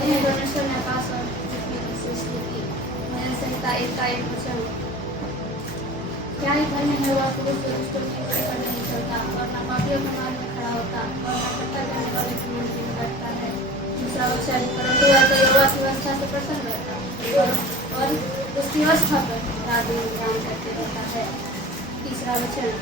स्थानीय परमेश्वर ने आकाश और पृथ्वी की सृष्टि की। भजन संहिता 1 का 1 वचन। क्या ही धन्य है वह पुरुष जो दुष्टों की बुराई पर नहीं चलता और न पापियों के मार्ग में खड़ा होता और न ठट्ठा करने वाले की मंजिल में बैठता है। दूसरा वचन। परंतु वह तो यहोवा की व्यवस्था से प्रसन्न रहता और उसकी व्यवस्था पर रात दिन ध्यान करते रहता है। तीसरा वचन।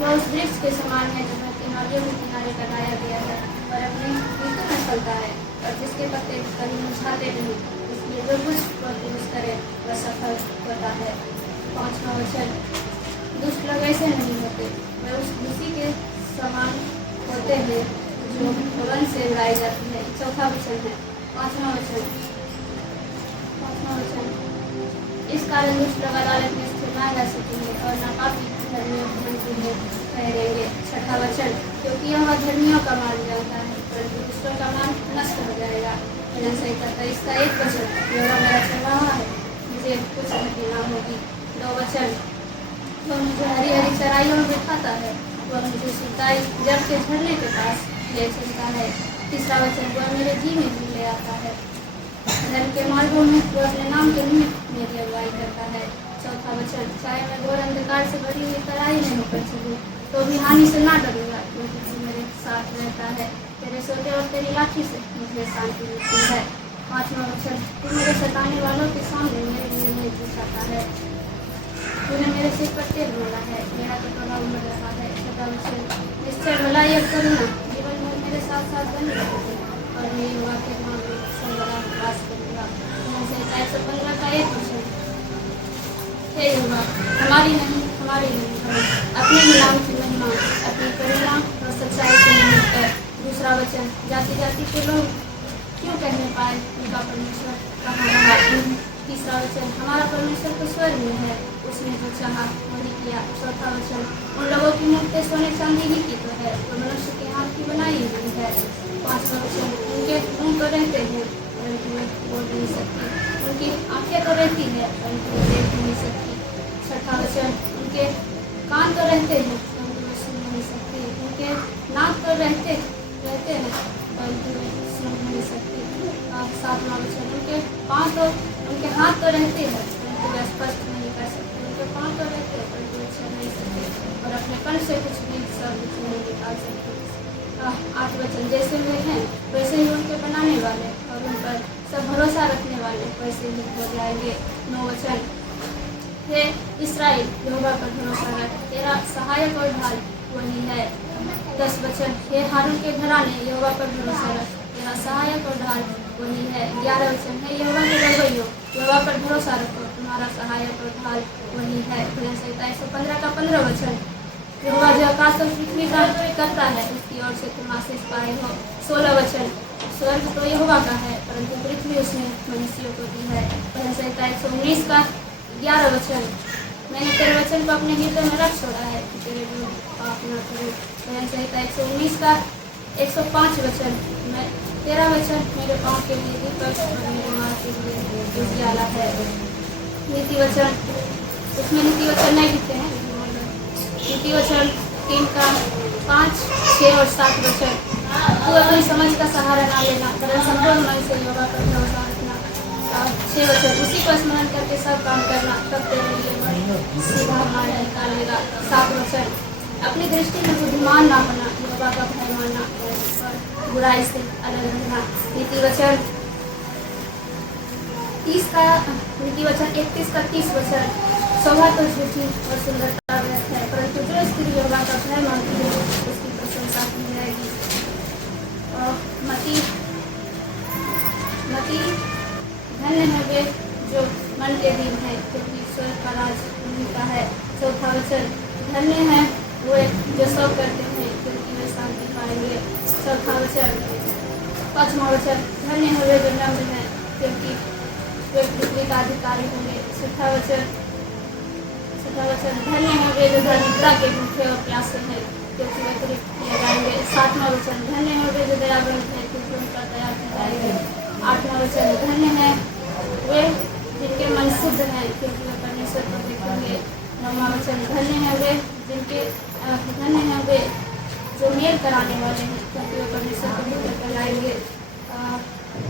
वह उस वृक्ष के समान है जो नदियों के किनारे लगाया गया है और अपनी ऋतु में फलता है और जिसके पत्ते कभी मुरझाते नहीं, इसलिए जो कुछ वह पुरुष करे वह सफल होता है। पांचवा वचन। दुष्ट लोग ऐसे नहीं होते, वे उस भूसी के समान होते हैं जो भवन से उड़ाई जाती है। चौथा वचन है। पांचवा वचन। इस कारण दुष्ट लोग अदालत में स्थिर न रह सकेंगे और नापापी धर्मियों के मंत्री में ठहरेंगे। छठा वचन। क्योंकि यह धर्मियों का मार्ग जानता है परंतु दुष्टों का मार्ग नष्ट हो जाएगा। भजन संहिता 23 का 1 वचन। यहोवा मेरा चरवाहा है, मुझे कुछ हानि न होगी। 2 वचन। वह मुझे हरी हरी चराइयों में बिठाता है, वह मुझे सिंचाई जल के झरने के पास ले चलता है। तीसरा वचन। वह मेरे जी में जी ले आता है, धर्म के मार्गों में वह अपने नाम के निमित्त मेरी अगुवाई करता है। चौथा वचन। चाहे मैं घोर अंधकार से भरी हुई तराई में होकर चलूं तो भी हानि से ना डरूंगा, क्योंकि तू मेरे साथ रहता है। तेरे सोते और तेरी लाठी से मुझे शांति मिलती है। पांचवा वचन। तू मेरे सताने वालों के सामने मेरे लिए मेज बिछाता है, तूने मेरे सिर पर तेल डाला है, मेरा कटोरा उमड़ रहा है। छठा वचन। निश्चय भलाई और करुणा जीवन भर मेरे साथ साथ बनी रहेगी और मैं यहोवा के नाम में सर्वदा वास करूंगा। 115 का 1 वचन। हे यहोवा, हमारी नहीं अपने ही नाम की महिमा अपनी करुणा और सच्चाई से निमित्त कर। दूसरा वचन। जाति जाति के लोग क्यों कहने पाए उनका परमेश्वर कहाँ रहा। तीसरा वचन। हमारा परमेश्वर तो स्वर्ग में है, उसने जो चाहा वही किया। चौथा वचन। उन लोगों की मूर्तें सोने चांदी ही की तो है, वो मनुष्य के हाथ की बनाई हुई है। पांचवा वचन। उनके मुंह तो रहते हैं परंतु वे बोल नहीं सकते, उनकी आंखें तो रहती है परंतु वे देख नहीं सकती। छठा वचन। उनके कान तो रहते हैं परंतु वे सुन नहीं सकते, उनके नाक तो रहते हैं परंतु वे सुन नहीं सकते। सातवां वचन। उनके हाथ तो रहते हैं परंतु वे स्पष्ट नहीं कर सकते, उनके पाँव तो रहते हैं परंतु वे चल नहीं सकते और अपने कण से कुछ भी शब्द नहीं निकाल सकते। 8 वचन। जैसे वे हैं वैसे ही उनके बनाने वाले और उन पर सब भरोसा रखने वाले वैसे ही हो जाएंगे। 9 वचन। हे इस्राएल, यहोवा पर भरोसा रख, तेरा सहायक और ढाल वही है। 10 वचन। हे हारून के घराने, यहोवा पर भरोसा रख, तेरा सहायक और ढाल वही है। 11 वचन। हे यहोवा के बलवैयों, यहोवा पर भरोसा रखो, तुम्हारा सहायक और ढाल वही है। भजन संहिता 115 का 15 वचन। यहोवा जो आकाश और पृथ्वी का करता है उसकी ओर से तुम आशीष पाए हो। 16 वचन। स्वर्ग तो यहोवा का है परंतु पृथ्वी उसने मनुष्यों को दी है। भजन संहिता 119 का 11 वचन। मैंने तेरे वचन को अपने हृदय में रख छोड़ा है कि तेरे विरुद्ध पाप न करूं। भजन संहिता 119 का 105 वचन। मैं तेरा वचन मेरे पाँव के लिए दीपक और मेरे मार्ग के लिए उजियाला है। नीति वचन। उसमें नीति वचन नहीं लिखते हैं। नीति वचन 3 का 5, 6 और 7 वचन। तू अपनी समझ का सहारा ना लेना वरन संपूर्ण मन से यहोवा पर भरोसा रखना। 6 वचन। उसी को स्मरण करके सब काम करना, तब तेरे लिए सीधा मार्ग निकालेगा। 7 वचन। अपनी दृष्टि में बुद्धिमान ना होना, यहोवा का भय मानना और बुराई से अलग रहना। नीति वचन 31 का 30 वचन। शोभा तो झूठी और सुंदरता व्यर्थ है परंतु जो स्त्री यहोवा का भय मानती है उसकी प्रशंसा की जाएगी। मती धन्य है वे जो मन के दीन है, क्योंकि स्वर्ग का राज उन्हीं का है। चौथा वचन। धन्य है वे जो सब करते हैं, क्योंकि वे शांति पाएंगे। चौथा वचन। पांचवा वचन। धन्य है वे जो नम्र हैं, क्योंकि वे पृथ्वी का अधिकारी होंगे। छठा वचन। धन्य है वे जो धार्मिकता के भूखे और प्यासे हैं, क्योंकि वे तृप्त किए जाएंगे। 7वां वचन। धन्य है वे जो दयावंत हैं, क्योंकि उनका दया की जाएगी। 8वां वचन। धन्य है वे जिनके मन शुद्ध हैं, क्योंकि वे परमेश्वर को देखेंगे। 9वां वचन। धन्य है वे जो मेल कराने वाले हैं, क्योंकि वे परमेश्वर को मित्र कहलाएंगे।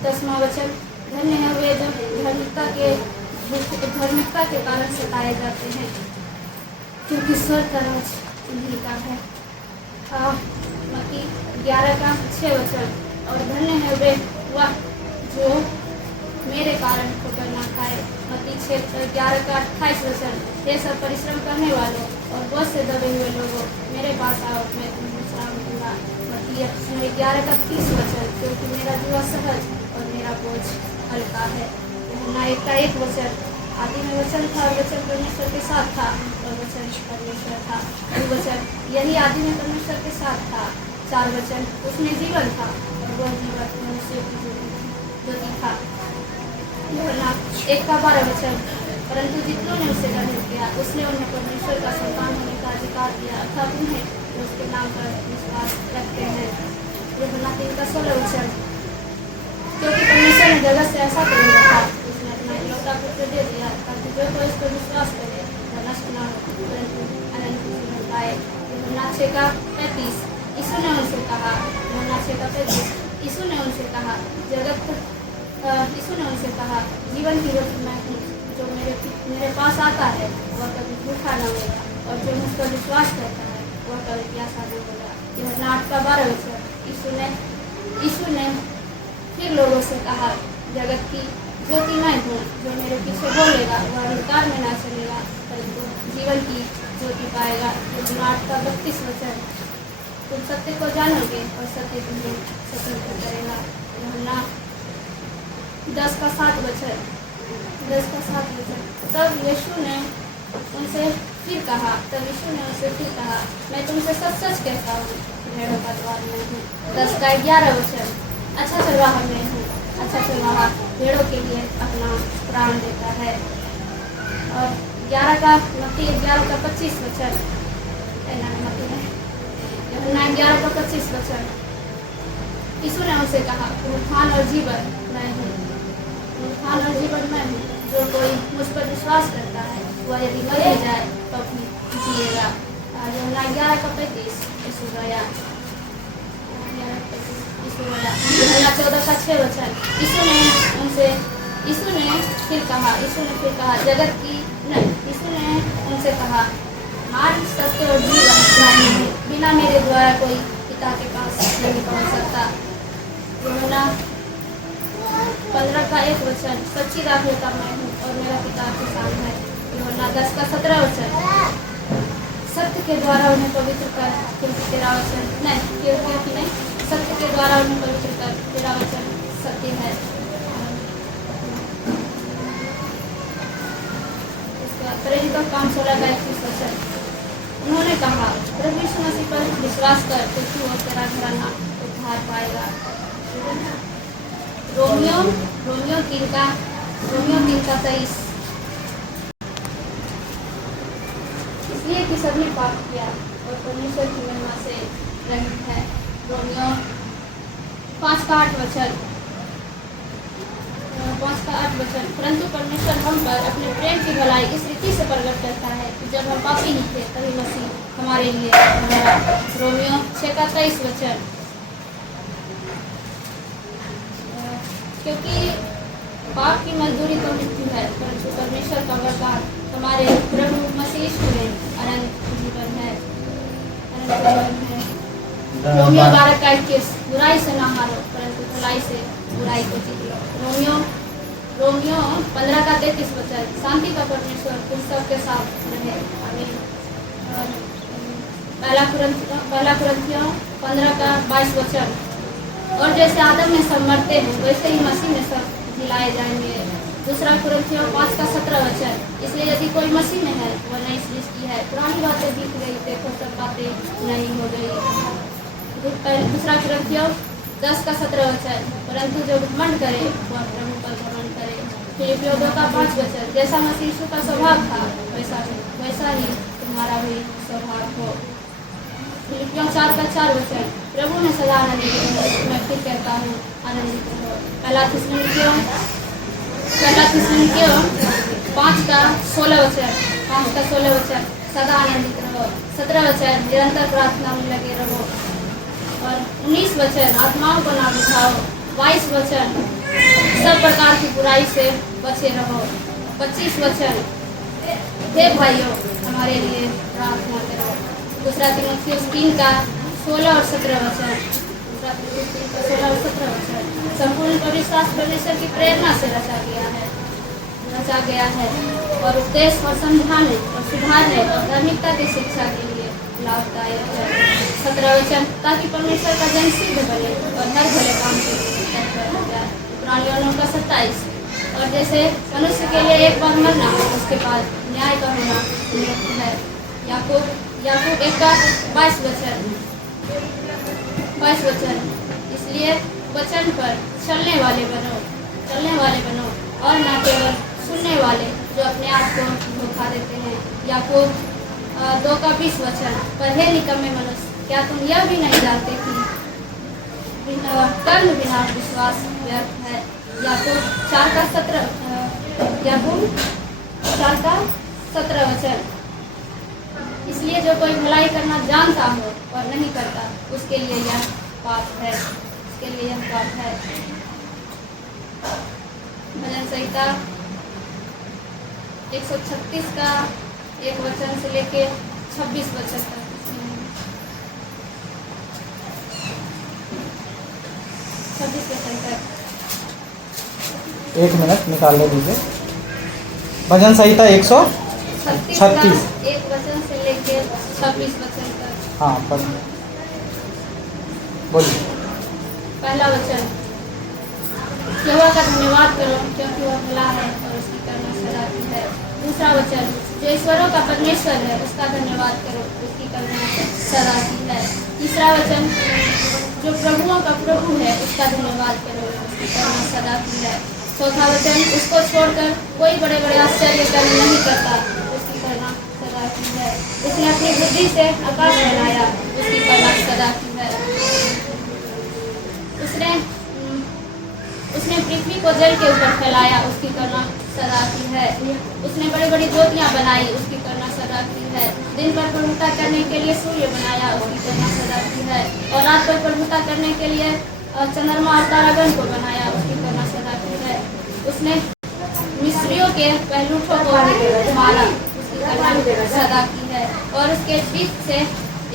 10वां वचन, धन्य है वे जो धार्मिकता के कारण सताए जाते हैं, क्योंकि स्वर्ग का राज उन्हीं का है। मत्ती 11 का 6 वचन, और धन्य है वे वह जो मेरे कारण ठोकर न खाए। मत्ती 11 का 28 वचन, हे सब परिश्रम करने वालों और बोझ से दबे हुए लोगों, मेरे पास आओ, मैं तुम्हें विश्राम दूंगा। मत्ती 11 का 30 वचन, क्योंकि मेरा जुआ सहज और मेरा बोझ हल्का है। यूहन्ना 1 का 1 वचन, आदि में वचन था और वचन परमेश्वर के साथ था और वचन परमेश्वर था। 2 वचन, यही आदि में परमेश्वर के साथ था। 4 वचन, उसमें जीवन था और वह जीवन मनुष्य की ज्योति था। यूहन्ना 1 का 12 वचन, परंतु जितनों ने उसे ग्रहण किया उसने उन्हें परमेश्वर का संतान होने का अधिकार दिया, अर्थात उन्हें जो उसके नाम पर विश्वास रखते हैं। यूहन्ना 3 का 16 वचन, क्योंकि परमेश्वर ने जगत से ऐसा प्रेम रखा, उसने अपना इकलौता पुत्र दे दिया, ताकि जो कोई इस पर विश्वास करे वह नष्ट न हो परंतु अनंत जीवन पाए। यूहन्ना 6 का 35, यीशु ने उनसे कहा, यूहन्ना 6 का 35, यीशु ने उनसे कहा, जीवन की रोटी मैं हूँ, जो मेरे पास आता है वह कभी भूखा न होगा, और जो मुझ पर विश्वास करता है वह कभी प्यासा न होगा। यूहन्ना 8 का 12 वचन, यीशु ने फिर लोगों से कहा, जगत की ज्योति मैं हूँ, जो मेरे पीछे बोलेगा वह अंधकार में न चलेगा परंतु जीवन की ज्योति पाएगा। यूहन्ना 8 का 32 वचन, तुम सत्य को जानोगे और सत्य तुम्हें स्वतंत्र करेगा। यूहन्ना 10 का 7 वचन, तब यीशु ने उनसे फिर कहा, मैं तुमसे सच सच कहता हूँ, भेड़ों का द्वार मैं हूँ। 10 का 11 वचन, अच्छा चरवाहा मैं हूँ, अच्छा चरवाहा भेड़ों के लिए अपना प्राण देता है। और 11 का मत्ती 11 का 25 वचन, यूहन्ना 11 का 25 वचन, यीशु ने उनसे कहा, पुनरुत्थान और जीवन मैं हूँ, जो कोई मुझ पर विश्वास करता है वह यदि मर भी जाए तो भी जिएगा। यूहन्ना 11 का 35, यीशु गया। यूहन्ना 14 का 6 वचन, यीशु ने फिर कहा, यीशु ने उनसे कहा, मार्ग सत्य और जीवन मैं हूँ, बिना मेरे द्वारा कोई पिता के पास नहीं पहुँच सकता। यूहन्ना 15 का 1 वचन, सच्ची दाखलता मैं हूँ और मेरा पिता किसान है। यूहन्ना 10 का 17 वचन, सत्य के द्वारा उन्हें पवित्र कर, क्योंकि सत्य के द्वारा उन्हें पवित्र कर, तेरा वचन सत्य है। उसके बाद प्रेरितों का काम 16 का 21 वचन, उन्होंने कहा, प्रभु यीशु मसीह पर विश्वास कर तो तू और तेरा घराना उद्धार पाएगा। रोमियो 3 का 23, इसलिए कि सभी पाप किया और परमेश्वर की महिमा से रहित है। रोमियो 5 का 8 वचन, परंतु परमेश्वर हम पर अपने प्रेम की भलाई इस रीति से प्रकट करता है कि जब हम पापी ही थे तभी मसीह हमारे लिए मरा। रोमियो 6 का 23 वचन, क्योंकि पाप की मजदूरी तो मृत्यु है, परंतु परमेश्वर का वरदान हमारे प्रभु मसीह यीशु में अनंत जीवन है। रोमियो 12 का 21, बुराई से न हारो परंतु भलाई से बुराई को जीत लो। रोमियो 15 का 33 वचन, शांति का परमेश्वर तुम सबके साथ रहे, आमीन। पहला कुरिन्थियों 15 का 22 वचन, और जैसे आदम में सब मरते हैं वैसे ही मसीह में सब जिलाए जाएंगे। दूसरा कुरिन्थियों 5 का 17 वचन, इसलिए यदि कोई मसीह में है वह नई सृष्टि है, पुरानी बातें बीत गई, देखो सब बातें नई हो गई। दूसरा कुरिन्थियों 10 का 17 वचन, परंतु जो घमंड करे वह प्रभु पर घमंड करे। फिलिपियों 2 का 5 वचन, जैसा मसीह यीशु का स्वभाव था वैसा ही तुम्हारा भी स्वभाव हो। फिलिपियों 4 का 4 वचन, प्रभु ने सदा आनंदित रहो, मैं फिर कहता हूँ आनंदित रहो। पहला थिस्सलुनीकियों 5 का 16 वचन, सदा आनंदित रहो। 17 वचन, निरंतर प्रार्थना में लगे रहो। और 19 वचन, आत्माओं को ना बुझाओ, 22 वचन, सब प्रकार की बुराई से बचे रहो। 25 वचन, हे भाइयों हमारे लिए प्रार्थना करो। दूसरा तीमुथियुस 3 का 16 और 17 वचन, दूसरा तीमुथियुस 3 का 16 और 17 वचन, संपूर्ण पवित्र परमेश्वर की प्रेरणा से रचा गया है और उपदेश और समझाने और सुधारने और धार्मिकता की शिक्षा के लिए लाभदायक है। 17 वचन, ताकि परमेश्वर का जन सिद्ध बने और हर भले काम के लिए तत्पर हो जाए। इब्रानियों 9 का 27, और जैसे मनुष्य के लिए एक बार मरना, उसके बाद न्याय का होना नियुक्त है। याकूब 1 का 22 वचन, इसलिए वचन पर चलने वाले बनो और न केवल सुनने वाले जो अपने आप को धोखा देते हैं। याकूब 2 का 20 वचन, पर हे निकम्मे मनुष्य, क्या तुम यह भी नहीं जानते कि कर्म बिना विश्वास व्यर्थ है। याकूब 4 का 17 वचन, इसलिए जो कोई भलाई करना जानता हो और नहीं करता, उसके लिए यह पाप है। भजन संहिता 136 का 1 वचन से लेके 26 वचन तक। 26 वचन तक। 1 मिनट निकालने दीजिए। भजन संहिता 136 1 वचन से लेके 26 वचन तक। हाँ पर बोलिए। पहला वचन, यहोवा का धन्यवाद करो क्योंकि वह भला है और उसकी करुणा सदा की है। दूसरा वचन, जो ईश्वरों का परमेश्वर है उसका धन्यवाद करो, उसकी करुणा सदा की है। तीसरा वचन, जो प्रभुओं का प्रभु है उसका धन्यवाद करो, उसकी करुणा सदा की है। चौथा वचन, उसको छोड़कर कोई बड़े बड़े आश्चर्य कर्म नहीं करता, उसकी करुणा सदा की है। उसने अपनी बुद्धि से आकाश बनाया, उसकी करुणा सदा की है। उसने पृथ्वी को जल के ऊपर फैलाया, उसकी करुणा सदा की है। उसने बड़ी बड़ी ज्योतियां बनाई, उसकी करुणा सदा की है। दिन पर प्रभुता करने के लिए सूर्य बनाया, उसकी करुणा सदा की है। और रात पर प्रभुता करने के लिए चंद्रमा और तारागण को बनाया, उसकी करुणा सदा की है। उसने मिस्रियों के पहलूठों को मारा, उसकी करुणा सदा की है। और उसके बीच से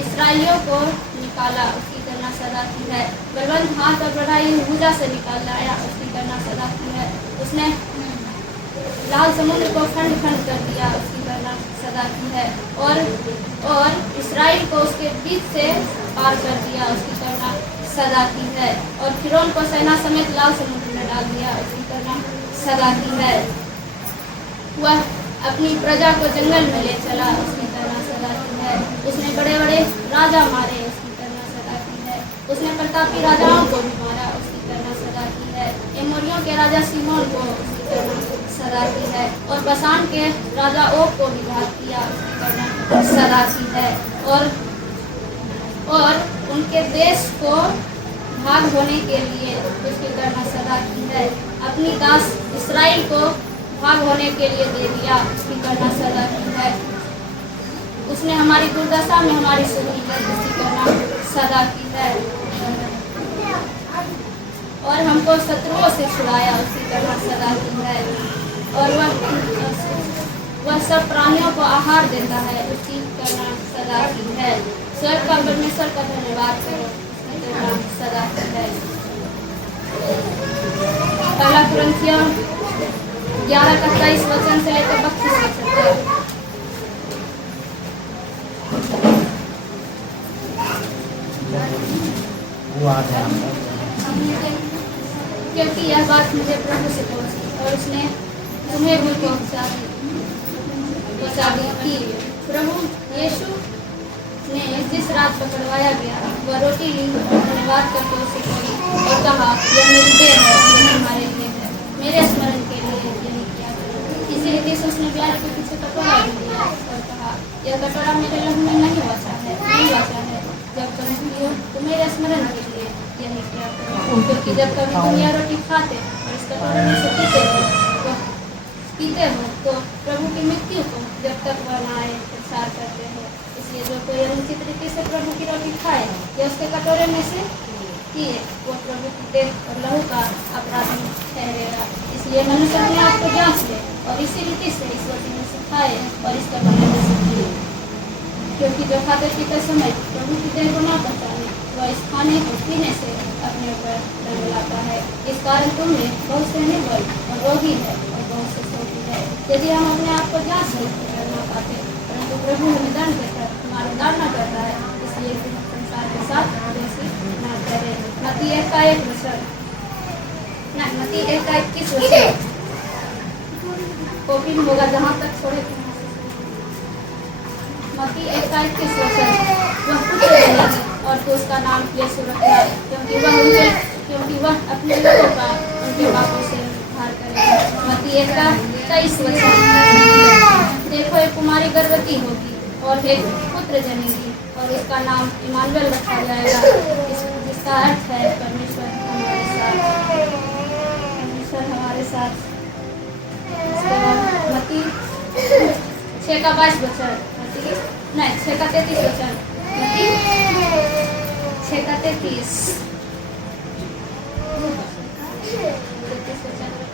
इस्राएलियों को निकाला, उसकी करुणा सदा की है। बलवंत हाथ और बढ़ाई भुजा से निकाल लाया, उसकी करुणा सदा की है। उसने लाल समुद्र को खंड खंड कर दिया, उसकी करुणा सदा की है। और इस्राएल को उसके बीच से पार कर दिया, उसकी करुणा सदा की है। और फिरौन को सेना समेत लाल समुद्र में डाल दिया, उसकी करुणा सदा की है। वह अपनी प्रजा को जंगल में ले चला, उसकी करुणा सदा की है। उसने बड़े बड़े राजा मारे, उसकी करुणा सदा की है। उसने प्रतापी राजाओं को भी मारा, उसकी करुणा सदा की है। एमोरियों के राजा सीहोन को, उसकी करुणा सदा की है। और बसान के राजा ओग को भी घात किया, उसकी करुणा सदा की है। और उनके देश को भाग होने के लिए उसकी करुणा सदा की है। अपनी दास इस्राएल को भाग होने के लिए दे दिया, उसकी करुणा सदा की है। उसने हमारी दुर्दशा में हमारी सुधि कर, उसकी करुणा सदा की है। और हमको शत्रुओं से छुड़ाया, उसकी करुणा सदा की है। और वह सब प्राणियों को आहार देता है, उसकी करुणा सदा की है। स्वर्ग का परमेश्वर का धन्यवाद करो, उसकी करुणा सदा की है। पहला कुरिन्थियों 11 का 23 वचन से लेकर 32 वचन तक। क्योंकि यह बात मुझे प्रभु से पहुंची और उसने तुम्हें भी पहुंचा दी कि प्रभु यीशु ने जिस रात पकड़वाया गया वह रोटी ली, धन्यवाद करके उसे खाई और कहा, यह मेरी देह है, यह तुम्हारे लिए है, मेरे स्मरण के लिए यही किया करो। इसी रीति से उसने प्यारे के पीछे कटोरा भी लिया और कहा, यह कटोरा मेरे लहू में नहीं बचा है, जब तुम पियो तो मेरे स्मरण के लिए यही किया करो। क्योंकि जब कभी तुम यह रोटी खाते और इस कटोरे में से पीते हो तो प्रभु की मृत्यु को जब तक वह न आए प्रचार करते हो। इसलिए जो कोई अनुचित रीति से प्रभु की रोटी खाए या उसके कटोरे में से किए वो प्रभु की देह और लहू का अपराधी ठहरेगा। इसलिए मनुष्य अपने आप को जांच ले और इसी रीति से इस वचन में सिखाए और इसका पालन कर सके। क्योंकि जो खाते पीते समय प्रभु की देह को न पहचाने वह इस खाने को पीने से अपने ऊपर दंड लाता है। इस कारण तुम में बहुत से निर्बल और रोगी है और बहुत से शोकी है। यदि हम अपने आप को जांच ले न पाते, परंतु प्रभु हमें दंड देकर हमारा उद्धार करता है, इसलिए कि हम संसार के साथ दोषी न ठहरे। मत्ती 1:1 मत्ती 1:21 कॉपी में होगा जहाँ तक छोड़े थे। मत्ती 1:21 वह पुत्र जनेगी और तो उसका नाम यीशु रखना, क्योंकि वह अपने लोगों का उनके पापों से उद्धार करेगा। मत्ती 1:23 देखो एक कुमारी गर्भवती होगी और एक पुत्र जनेगी और इसका नाम इमानुएल रखा जाएगा, जिसका अर्थ है परमेश्वर हमारे साथ। परमेश्वर हमारे साथ। मत्ती 6:22 नहीं 6:33 मत्ती 6:33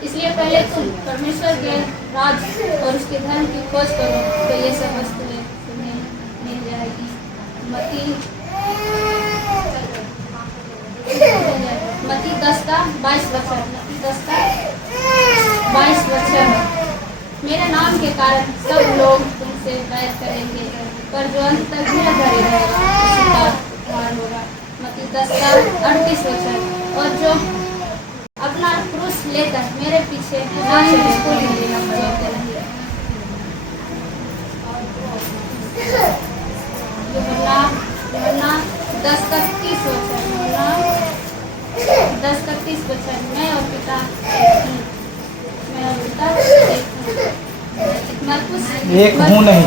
इसलिए पहले तुम परमेश्वर के राज और उसके धर्म की खोज करो तो ये सब वस्तुएं तुम्हें मिल जाएगी। मत्ती 10:22 मेरे नाम के कारण सब लोग तुमसे बैर करेंगे, पर जो अंत तक धीरज धरे रहेगा उसका उद्धार होगा। मत्ती 10:38 और जो अपना क्रूस लेकर मेरे पीछे ना चले उसको जोते नहीं। यूहन्ना 10:30 मैं और पिता एक हूँ नहीं।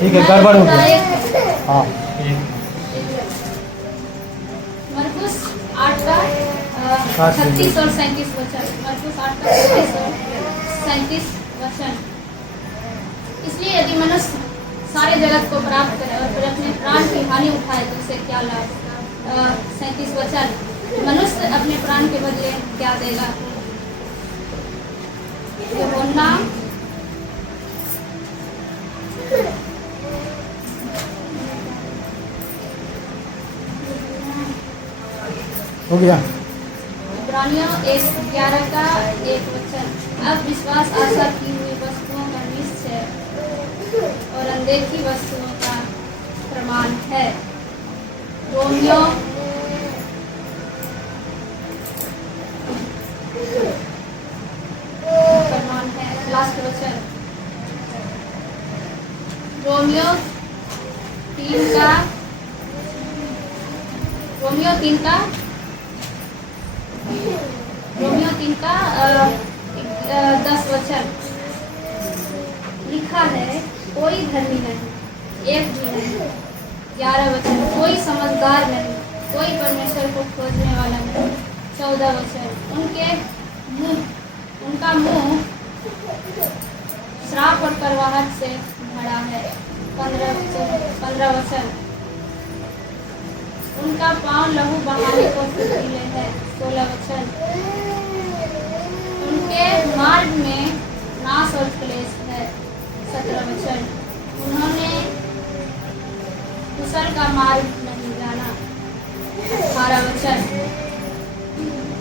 ठीक है, गड़बड़ हो गई। हाँ मरकुस 8:36 और 37 मरकुस 8:36 और 37 इसलिए यदि मनुष्य सारे जगत को प्राप्त करे और फिर अपने प्राण की हानि उठाए तो उसे क्या लाभ। 37 मनुष्य अपने प्राण के बदले क्या देगा। यूहन्ना हो गया। इब्रानियों 1:11 अब विश्वास आशा की हुई वस्तुओं का निश्चय और अनदेखी वस्तुओं का प्रमाण है। रोमियो 3:10 लिखा है कोई धर्मी नहीं, एक भी नहीं। 11 कोई समझदार नहीं, कोई परमेश्वर को खोजने वाला नहीं। 14 उनका मुंह श्राप और करवाहट से भरा है। 15 उनका पांव लहू बहाने को फुर्तीले है। 16 उनके मार्ग में नाश और क्लेश है। 17 उन्होंने कुशल का मार्ग नहीं जाना। 18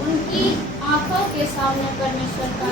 उनकी आंखों के सामने परमेश्वर का